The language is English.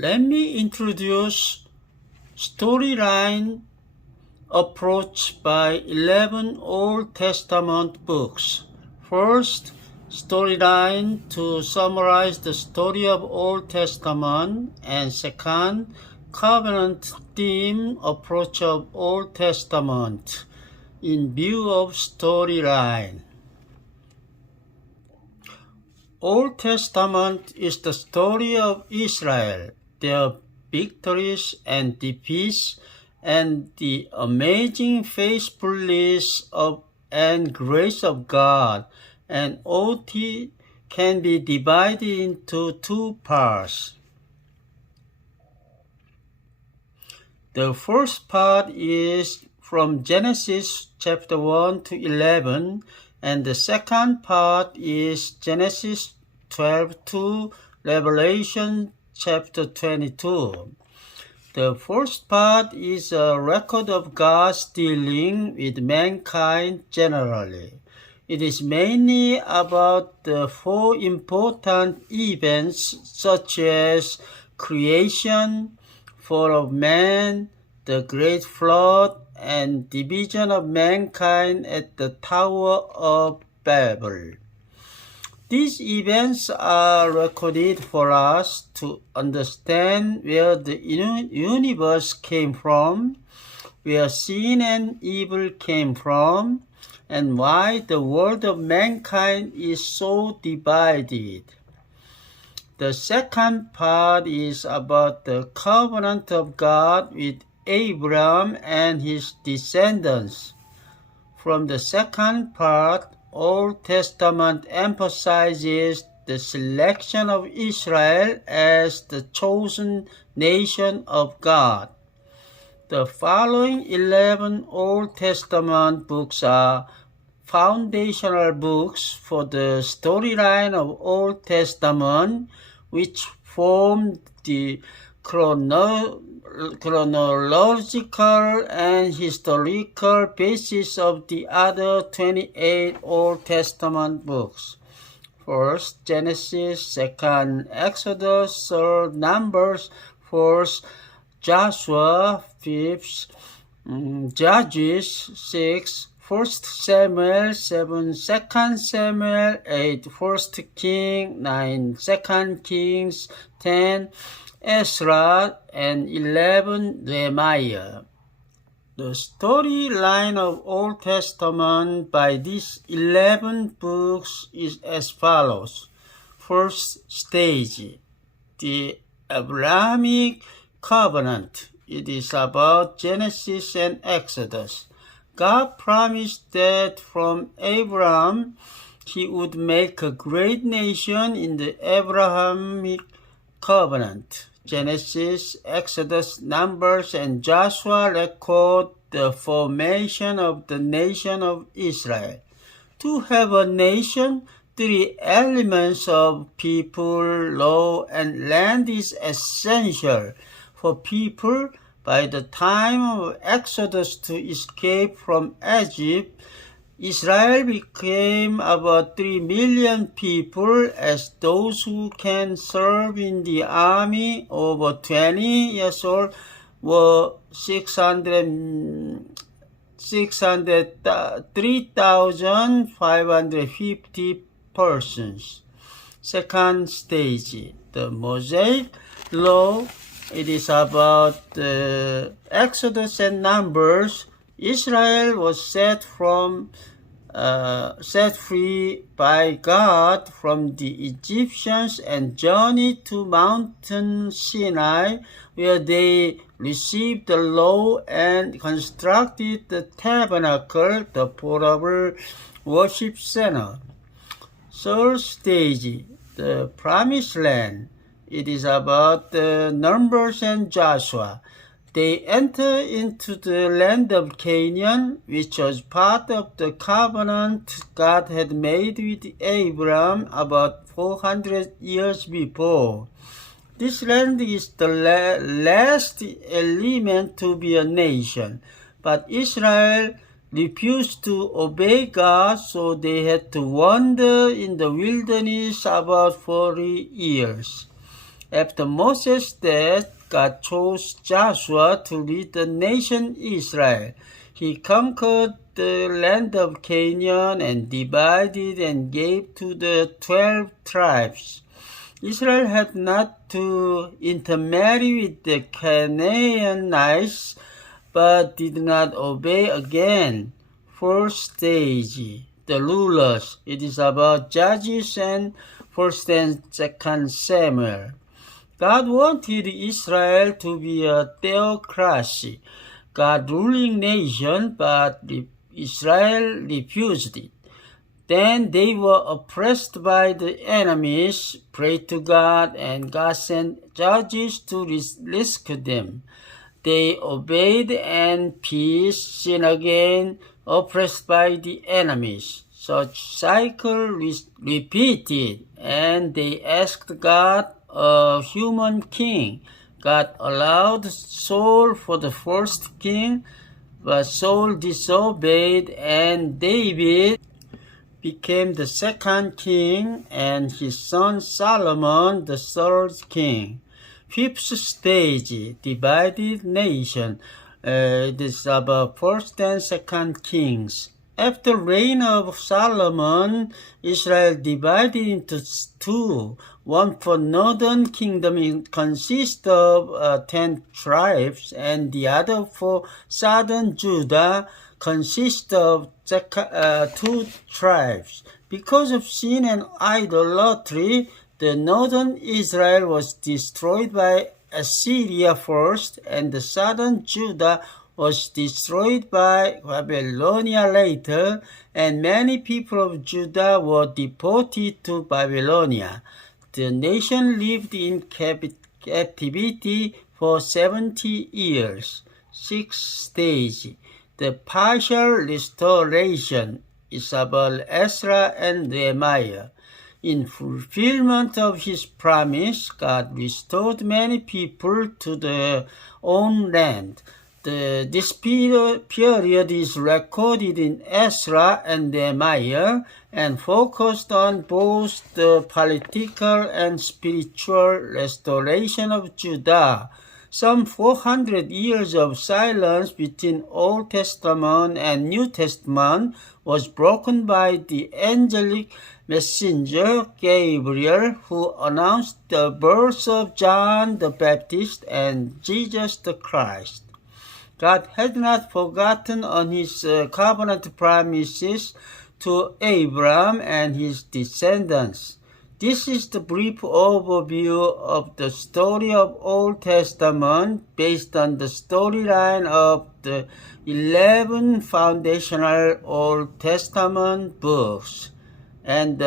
Let me introduce storyline approach by 11 Old Testament books. First, storyline to summarize the story of Old Testament, and second, covenant theme approach of Old Testament in view of storyline. Old Testament is the story of Israel, their victories and defeats, and the amazing faithfulness of and grace of God. And OT can be divided into two parts. The first part is from Genesis chapter 1 to 11, and the second part is Genesis 12 to Revelation chapter 22. The first part is a record of God's dealing with mankind generally. It is mainly about the four important events such as creation, fall of man, the great flood, and division of mankind at the Tower of Babel. These events are recorded for us to understand where the universe came from, where sin and evil came from, and why the world of mankind is so divided. The second part is about the covenant of God with Abraham and his descendants. From the second part, Old Testament emphasizes the selection of Israel as the chosen nation of God. The following 11 Old Testament books are foundational books for the storyline of Old Testament, which form the chronological and historical basis of the other 28 Old Testament books. First, Genesis, second, Exodus, third, Numbers, fourth, Joshua, fifth, Judges, sixth, 1 Samuel, 7 2 Samuel, 8 1 King, 9 2 Kings, 10 Ezra, and 11 Nehemiah. The storyline of Old Testament by these 11 books is as follows. First stage, the Abrahamic covenant. It is about Genesis and Exodus. God promised that from Abraham he would make a great nation in the Abrahamic covenant. Genesis, Exodus, Numbers, and Joshua record the formation of the nation of Israel. To have a nation, three elements of people, law, and land is essential. For people, by the time of Exodus to escape from Egypt, Israel became about 3 million people, as those who can serve in the army over 20 years old were 3,550 persons. Second stage, the Mosaic Law. It is about the Exodus and Numbers. Israel was set free by God from the Egyptians and journeyed to Mountain Sinai, where they received the law and constructed the tabernacle, the portable worship center. Third stage, the Promised Land. It is about the Numbers and Joshua. They entered into the land of Canaan, which was part of the covenant God had made with Abraham about 400 years before. This land is the last element to be a nation, but Israel refused to obey God, so they had to wander in the wilderness about 40 years. After Moses' death, God chose Joshua to lead the nation Israel. He conquered the land of Canaan and divided and gave to the 12 tribes. Israel had not to intermarry with the Canaanites, but did not obey again. First stage, the rulers. It is about Judges and 1st and 2nd Samuel. God wanted Israel to be a theocracy, God ruling nation, but Israel refused it. Then they were oppressed by the enemies, prayed to God, and God sent judges to rescue them. They obeyed and peace, sin again, oppressed by the enemies. Such cycle repeated, and they asked God a human king. God allowed Saul for the first king, but Saul disobeyed, and David became the second king, and his son Solomon the third king. Fifth stage, divided nation. This is about 1st and 2nd Kings. After reign of Solomon, Israel divided into two. One for northern kingdom consists of 10 tribes, and the other for southern Judah consists of 2 tribes. Because of sin and idolatry, the northern Israel was destroyed by Assyria first, and the southern Judah was destroyed by Babylonia later, and many people of Judah were deported to Babylonia. The nation lived in captivity for 70 years. Sixth stage, the partial restoration, is about Ezra and Nehemiah. In fulfillment of his promise, God restored many people to their own land. This period is recorded in Ezra and Nehemiah and focused on both the political and spiritual restoration of Judah. Some 400 years of silence between Old Testament and New Testament was broken by the angelic messenger Gabriel, who announced the birth of John the Baptist and Jesus the Christ. God had not forgotten on his covenant promises to Abraham and his descendants. This is the brief overview of the story of Old Testament based on the storyline of the 11 foundational Old Testament books. And